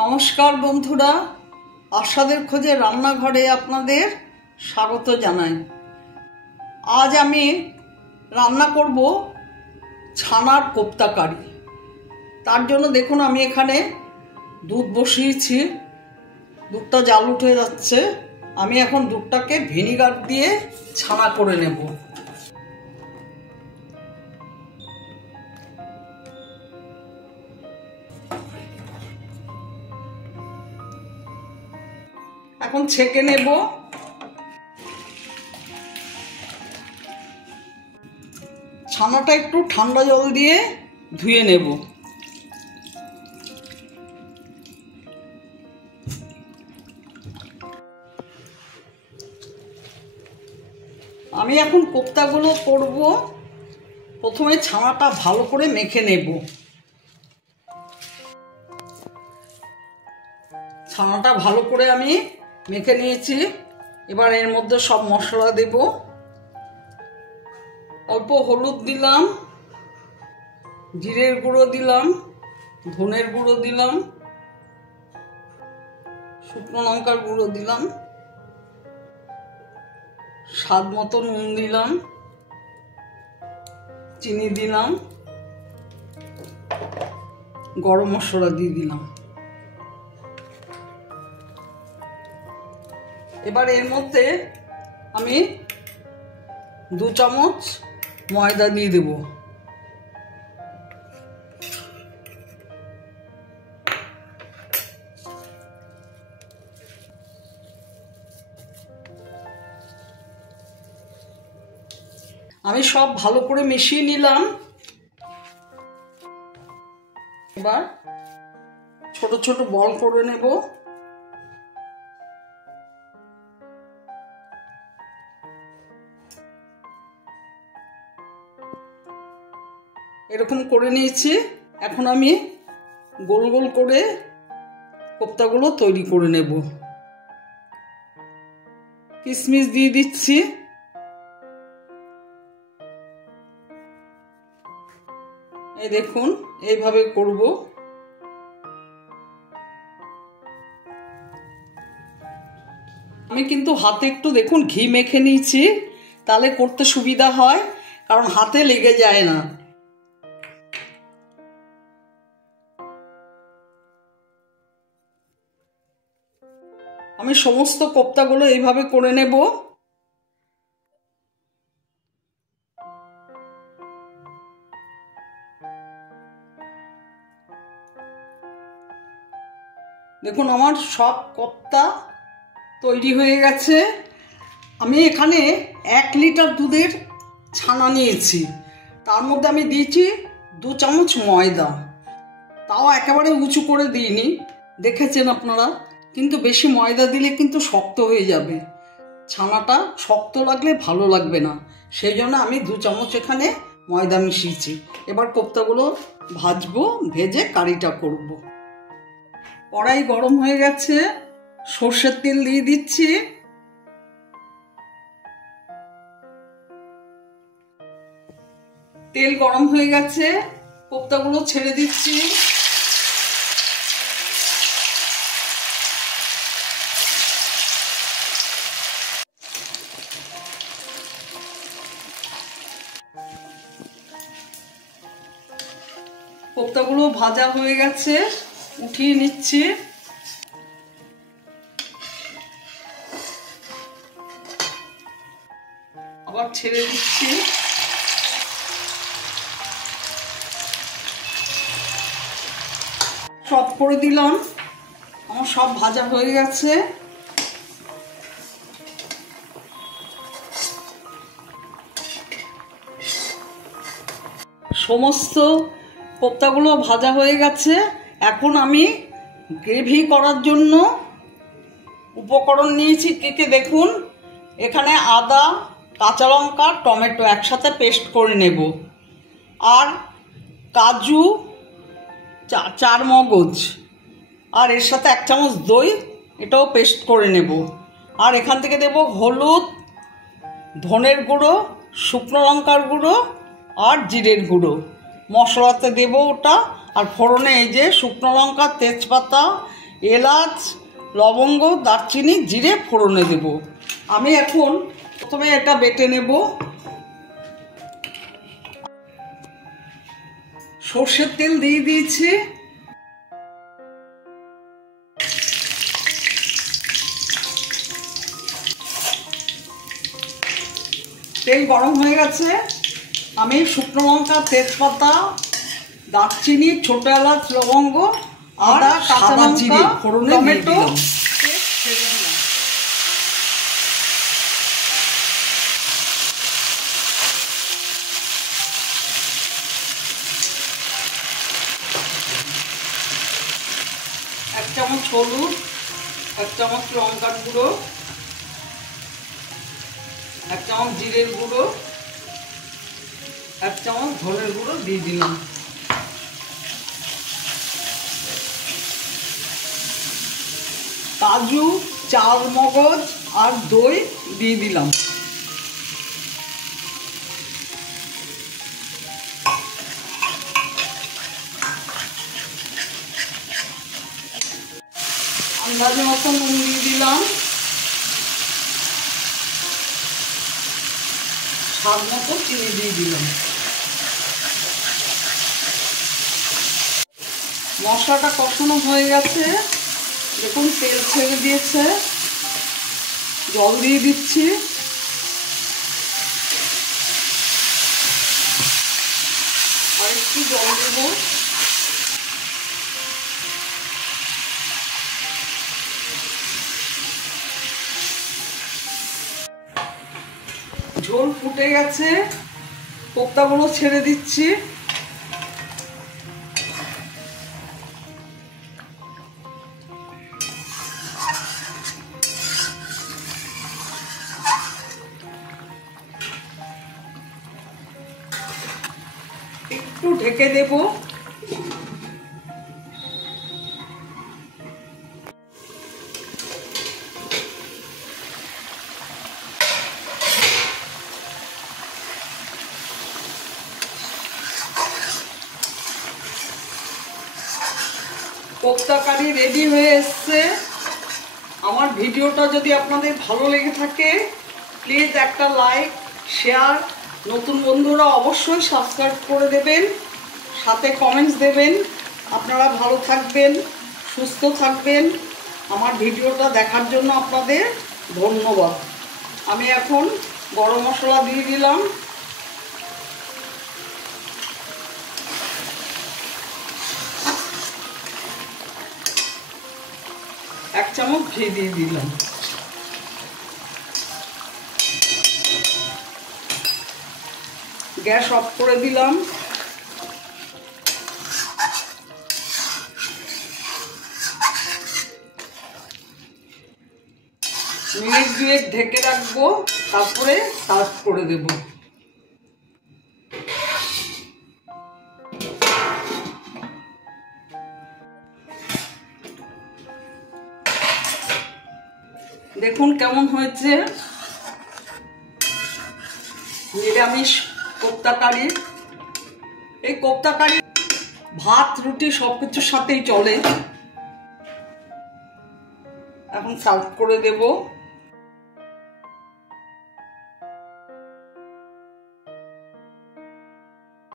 নমস্কার বন্ধুরা, আশাদের খোঁজে রান্নাঘরে আপনাদের স্বাগত জানাই। আজ আমি রান্না করব ছানার কোপ্তা কারি। তার জন্য দেখুন আমি এখানে দুধ বসিয়েছি, দুধটা জাল উঠে যাচ্ছে। আমি এখন দুধটাকে ভিনিগার দিয়ে ছানা করে নেব। এখন ছেঁকে নেব। ছানাটা একটু ঠান্ডা জল দিয়ে ধুয়ে নেব। আমি এখন কোপ্তাগুলো করব। প্রথমে ছানাটা ভালো করে মেখে নেব। ছানাটা ভালো করে আমি মেখে নিয়েছি। এবার এর মধ্যে সব মশলা দেব। অল্প হলুদ দিলাম, জিরের গুঁড়ো দিলাম, ধনের গুঁড়ো দিলাম, শুকনো লঙ্কার গুঁড়ো দিলাম, স্বাদ মতো নুন দিলাম, চিনি দিলাম, গরম মশলা দিয়ে দিলাম। এবার এর মধ্যে আমি 2 চামচ ময়দা দিয়ে দেব। আমি সব ভালো করে মিশিয়ে নিলাম। এবার ছোট ছোট বল করে নেব। এরকম করে নিয়েছি। এখন আমি গোল গোল করে কোপ্তাগুলো তৈরি করে নেব। কিশমিশ দিয়ে দিচ্ছি। এই দেখুন এইভাবে করব। আমি কিন্তু হাতে একটু দেখুন ঘি মেখে নিয়েছি, তাহলে করতে সুবিধা হয়, কারণ হাতে লেগে যায় না। আমি সমস্ত কোপ্তাগুলো এইভাবে করে নেব। দেখুন আমার সব কোপ্তা তৈরি হয়ে গেছে। আমি এখানে 1 লিটার দুধের ছানা নিয়েছি। তার মধ্যে আমি দিয়েছি 2 চামচ ময়দা। তাও একেবারে উঁচু করে দিইনি, দেখেছেন আপনারা। কিন্তু বেশি ময়দা দিলে কিন্তু শক্ত হয়ে যাবে, ছানাটা শক্ত লাগলে ভালো লাগবে না। সেই জন্য আমি 2 চামচ এখানে ময়দা মিশিয়েছি। এবার কোপ্তাগুলো ভাজবো, ভেজে কারিটা করব। কড়াই গরম হয়ে গেছে, সর্ষের তেল দিয়ে দিচ্ছি। তেল গরম হয়ে গেছে, কোপ্তাগুলো ছেড়ে দিচ্ছি। কোপ্তাগুলো ভাজা হয়ে গেছে, উঠিয়ে নিচ্ছি। আবার ছেড়ে দিচ্ছি। সব করে দিলাম। আমার সব ভাজা হয়ে গেছে। সমস্ত কোপ্তাগুলো ভাজা হয়ে গেছে। এখন আমি গ্রেভি করার জন্য উপকরণ নিয়েছি কি দেখুন। এখানে আদা, কাঁচা লঙ্কা, টমেটো একসাথে পেস্ট করে নেব। আর কাজু 4 মগজ, আর এর সাথে 1 চামচ দই, এটাও পেস্ট করে নেব। আর এখান থেকে দেব হলুদ, ধনের গুঁড়ো, শুকনো লঙ্কার গুঁড়ো আর জিরের গুঁড়ো। মশলাতে দেব ওটা। আর ফোড়নে এই যে শুকনো লঙ্কা, তেজপাতা, এলাচ, লবঙ্গ, দারচিনি, জিরে ফোড়নে দেব। আমি এখন প্রথমে এটা বেটে নেব। সর্ষের তেল দিয়ে দিয়েছি। তেল গরম হয়ে গেছে। আমি শুকনো লঙ্কা, তেজপাতা, দারচিনি, ছোট এলাচ, লবঙ্গ, আদা, কাঁচা লঙ্কা, টমেটো ছেড়ে দিলাম। এক চামচ হলুদ, এক চামচ লঙ্কার গুঁড়ো, এক চামচ জিরের গুঁড়ো, এক চামচ ধনের গুঁড়ো দিয়ে দিলাম। কাজু, চাল মগজ আর দই দিয়ে দিলাম। আন্দাজে মতো নুন দিয়ে দিলাম। স্বাদ মতো চিনি দিয়ে দিলাম। মশলাটা কষানো হয়ে গেছে। দেখুন তেল ছেড়ে দিয়েছে। জল দিয়ে দিচ্ছি। আর একটু জল দেব। ঝোল ফুটে গেছে। কোপ্তাগুলো ছেড়ে দিচ্ছি। একটু ঢেকে দেব। কোপ্তা কারি রেডি হয়ে এসছে। আমার ভিডিওটা যদি আপনাদের ভালো লেগে থাকে প্লিজ একটা লাইক, শেয়ার, নতুন বন্ধুরা অবশ্যই সাবস্ক্রাইব করে দেবেন, সাথে কমেন্টস দেবেন। আপনারা ভালো থাকবেন, সুস্থ থাকবেন। আমার ভিডিওটা দেখার জন্য আপনাদের ধন্যবাদ। আমি এখন গরম মশলা দিয়ে দিলাম। এক চামচ ঘি দিয়ে দিলাম। গ্যাস অফ করে দিলাম। মিনিট দুয়েক ঢেকে রাখবো, তারপরে সার্ভ করে দেব। দেখুন কেমন হয়েছে। নিরামিষ কোপ্তা কারি। এই কোপ্তা কারি ভাত, রুটি সবকিছুর সাথেই চলে। এখন সার্ভ করে দেব।